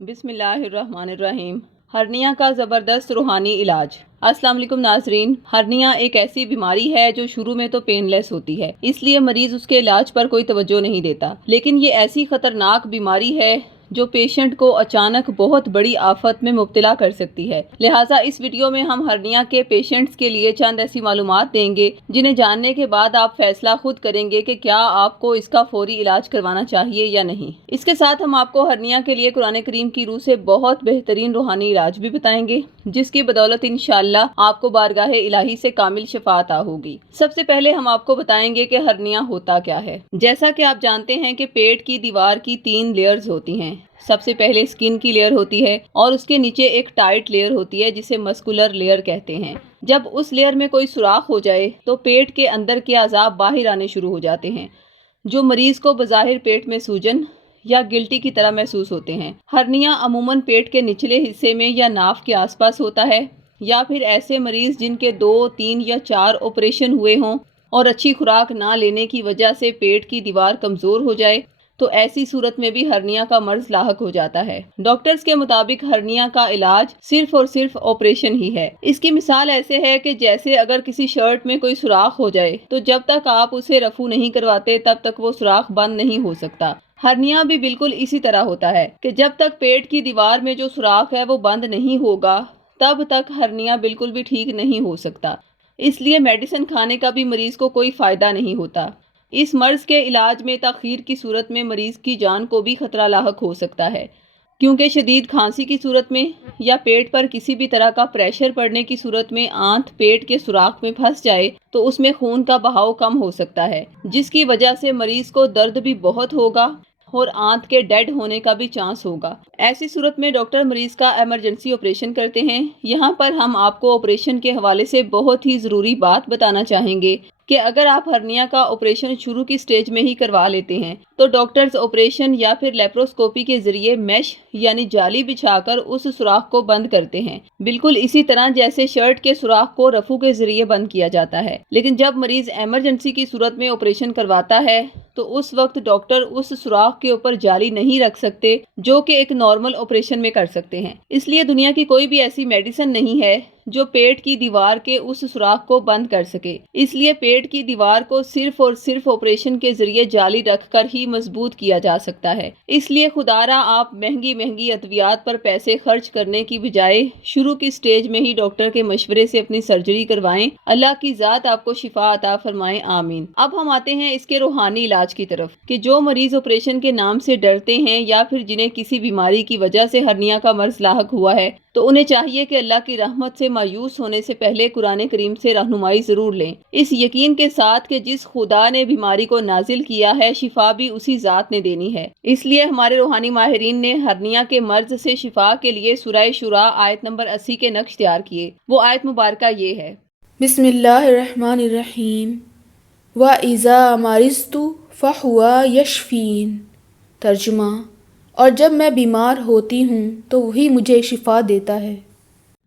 بسم اللہ الرحمن الرحیم۔ ہرنیا کا زبردست روحانی علاج۔ السلام علیکم ناظرین، ہرنیا ایک ایسی بیماری ہے جو شروع میں تو پین لیس ہوتی ہے، اس لیے مریض اس کے علاج پر کوئی توجہ نہیں دیتا، لیکن یہ ایسی خطرناک بیماری ہے جو پیشنٹ کو اچانک بہت بڑی آفت میں مبتلا کر سکتی ہے۔ لہٰذا اس ویڈیو میں ہم ہرنیا کے پیشنٹس کے لیے چند ایسی معلومات دیں گے جنہیں جاننے کے بعد آپ فیصلہ خود کریں گے کہ کیا آپ کو اس کا فوری علاج کروانا چاہیے یا نہیں۔ اس کے ساتھ ہم آپ کو ہرنیا کے لیے قرآن کریم کی روح سے بہت بہترین روحانی علاج بھی بتائیں گے، جس کی بدولت انشاءاللہ آپ کو بارگاہ الہی سے کامل شفا عطا ہوگی۔ سب سے پہلے ہم آپ کو بتائیں گے کہ ہرنیا ہوتا کیا ہے۔ جیسا کہ آپ جانتے ہیں کہ پیٹ کی دیوار کی 3 لیئرز ہوتی ہیں۔ سب سے پہلے اسکن کی لیئر ہوتی ہے اور اس کے نیچے ایک ٹائٹ لیئر ہوتی ہے جسے مسکولر لیئر کہتے ہیں۔ جب اس لیئر میں کوئی سوراخ ہو جائے تو پیٹ کے اندر کے اعضاء باہر آنے شروع ہو جاتے ہیں، جو مریض کو بظاہر پیٹ میں سوجن یا گلٹی کی طرح محسوس ہوتے ہیں۔ ہرنیا عموماً پیٹ کے نچلے حصے میں یا ناف کے آس پاس ہوتا ہے، یا پھر ایسے مریض جن کے 2، 3 یا 4 آپریشن ہوئے ہوں اور اچھی خوراک نہ لینے کی وجہ سے پیٹ کی دیوار کمزور ہو جائے تو ایسی صورت میں بھی ہرنیا کا مرض لاحق ہو جاتا ہے۔ ڈاکٹرز کے مطابق ہرنیا کا علاج صرف اور صرف آپریشن ہی ہے۔ اس کی مثال ایسے ہے کہ جیسے اگر کسی شرٹ میں کوئی سوراخ ہو جائے تو جب تک آپ اسے رفو نہیں کرواتے تب تک وہ سوراخ بند نہیں ہو سکتا۔ ہرنیا بھی بالکل اسی طرح ہوتا ہے کہ جب تک پیٹ کی دیوار میں جو سوراخ ہے وہ بند نہیں ہوگا تب تک ہرنیا بالکل بھی ٹھیک نہیں ہو سکتا۔ اس لیے میڈیسن کھانے کا بھی مریض کو کوئی فائدہ نہیں ہوتا۔ اس مرض کے علاج میں تاخیر کی صورت میں مریض کی جان کو بھی خطرہ لاحق ہو سکتا ہے، کیونکہ شدید کھانسی کی صورت میں یا پیٹ پر کسی بھی طرح کا پریشر پڑنے کی صورت میں آنت پیٹ کے سوراخ میں پھنس جائے تو اس میں خون کا بہاؤ کم ہو سکتا ہے، جس کی وجہ سے مریض کو درد بھی بہت ہوگا اور آنت کے ڈیڈ ہونے کا بھی چانس ہوگا۔ ایسی صورت میں ڈاکٹر مریض کا ایمرجنسی آپریشن کرتے ہیں۔ یہاں پر ہم آپ کو آپریشن کے حوالے سے بہت ہی ضروری بات بتانا چاہیں گے کہ اگر آپ ہرنیا کا آپریشن شروع کی سٹیج میں ہی کروا لیتے ہیں تو ڈاکٹرز آپریشن یا پھر لیپروسکوپی کے ذریعے میش یعنی جالی بچھا کر اس سوراخ کو بند کرتے ہیں، بالکل اسی طرح جیسے شرٹ کے سوراخ کو رفو کے ذریعے بند کیا جاتا ہے۔ لیکن جب مریض ایمرجنسی کی صورت میں آپریشن کرواتا ہے تو اس وقت ڈاکٹر اس سوراخ کے اوپر جالی نہیں رکھ سکتے جو کہ ایک نارمل آپریشن میں کر سکتے ہیں۔ اس لیے دنیا کی کوئی بھی ایسی میڈیسن نہیں ہے جو پیٹ کی دیوار کے اس سوراخ کو بند کر سکے۔ اس لیے پیٹ کی دیوار کو صرف اور صرف آپریشن کے ذریعے جالی رکھ کر ہی مضبوط کیا جا سکتا ہے۔ اس لیے خدارا آپ مہنگی ادویات پر پیسے خرچ کرنے کی بجائے شروع کی سٹیج میں ہی ڈاکٹر کے مشورے سے اپنی سرجری کروائیں۔ اللہ کی ذات آپ کو شفا عطا فرمائے، آمین۔ اب ہم آتے ہیں اس کے روحانی علاج کی طرف کہ جو مریض آپریشن کے نام سے ڈرتے ہیں یا پھر جنہیں کسی بیماری کی وجہ سے ہرنیا کا مرض لاحق ہوا ہے تو انہیں چاہیے کہ اللہ کی رحمت سے مایوس ہونے سے پہلے قرآن کریم سے رہنمائی ضرور لیں، اس یقین کے ساتھ کہ جس خدا نے بیماری کو نازل کیا ہے شفا بھی اسی ذات نے دینی ہے۔ اس لیے ہمارے روحانی ماہرین نے ہرنیا کے مرض سے شفا کے لیے سورہ شورى آیت نمبر 80 کے نقش تیار کیے۔ وہ آیت مبارکہ یہ ہے: بسم اللہ الرحمن الرحیم وَإِذَا مَرِضْتُ فَهُوَ يَشْفِينِ۔ ترجمہ: اور جب میں بیمار ہوتی ہوں تو وہی مجھے شفا دیتا ہے۔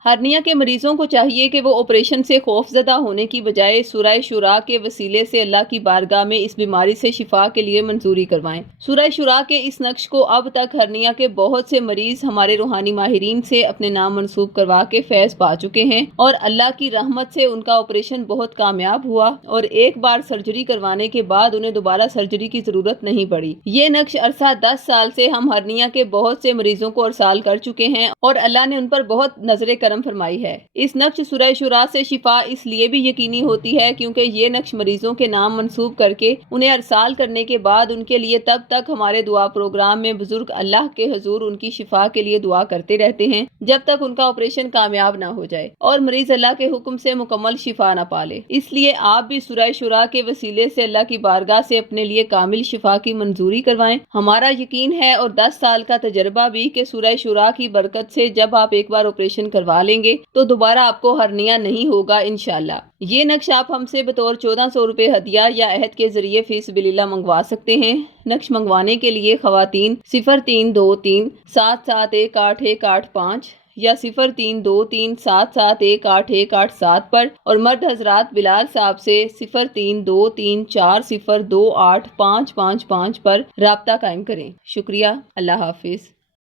ہرنیا کے مریضوں کو چاہیے کہ وہ آپریشن سے خوف زدہ ہونے کی بجائے سورہ شورى کے وسیلے سے اللہ کی بارگاہ میں اس بیماری سے شفا کے لیے منظوری کروائیں۔ سورہ شورى کے اس نقش کو اب تک ہرنیا کے بہت سے مریض ہمارے روحانی ماہرین سے اپنے نام منسوب کروا کے فیض پا چکے ہیں اور اللہ کی رحمت سے ان کا آپریشن بہت کامیاب ہوا اور ایک بار سرجری کروانے کے بعد انہیں دوبارہ سرجری کی ضرورت نہیں پڑی۔ یہ نقش عرصہ 10 سال سے ہم ہرنیا کے بہت سے مریضوں کو ارسال کر چکے ہیں اور اللہ نے ان پر بہت نظر کرم فرمائی ہے۔ اس نقش سورہ شورى سے شفا اس لیے بھی یقینی ہوتی ہے کیونکہ یہ نقش مریضوں کے نام منسوب کر کے انہیں ارسال کرنے کے بعد ان کے لیے تب تک ہمارے دعا پروگرام میں بزرگ اللہ کے حضور ان کی شفا کے لیے دعا کرتے رہتے ہیں جب تک ان کا آپریشن کامیاب نہ ہو جائے اور مریض اللہ کے حکم سے مکمل شفا نہ پالے۔ اس لیے آپ بھی سورہ شورى کے وسیلے سے اللہ کی بارگاہ سے اپنے لیے کامل شفا کی منظوری کروائیں۔ ہمارا یقین ہے اور 10 سال کا تجربہ بھی کہ سورہ شورى کی برکت سے جب آپ ایک بار آپریشن کروا لیں گے تو دوبارہ آپ کو ہرنیا نہیں ہوگا انشاءاللہ۔ یہ نقش آپ ہم سے بطور 1400 روپے ہدیہ یا عہد کے ذریعے فی سبیل اللہ منگوا سکتے ہیں۔ نقش منگوانے کے لیے خواتین 0323 771885 یا 0323 771887 پر اور مرد حضرات بلال صاحب سے 0323402855 پر رابطہ قائم کریں۔ شکریہ، اللہ حافظ۔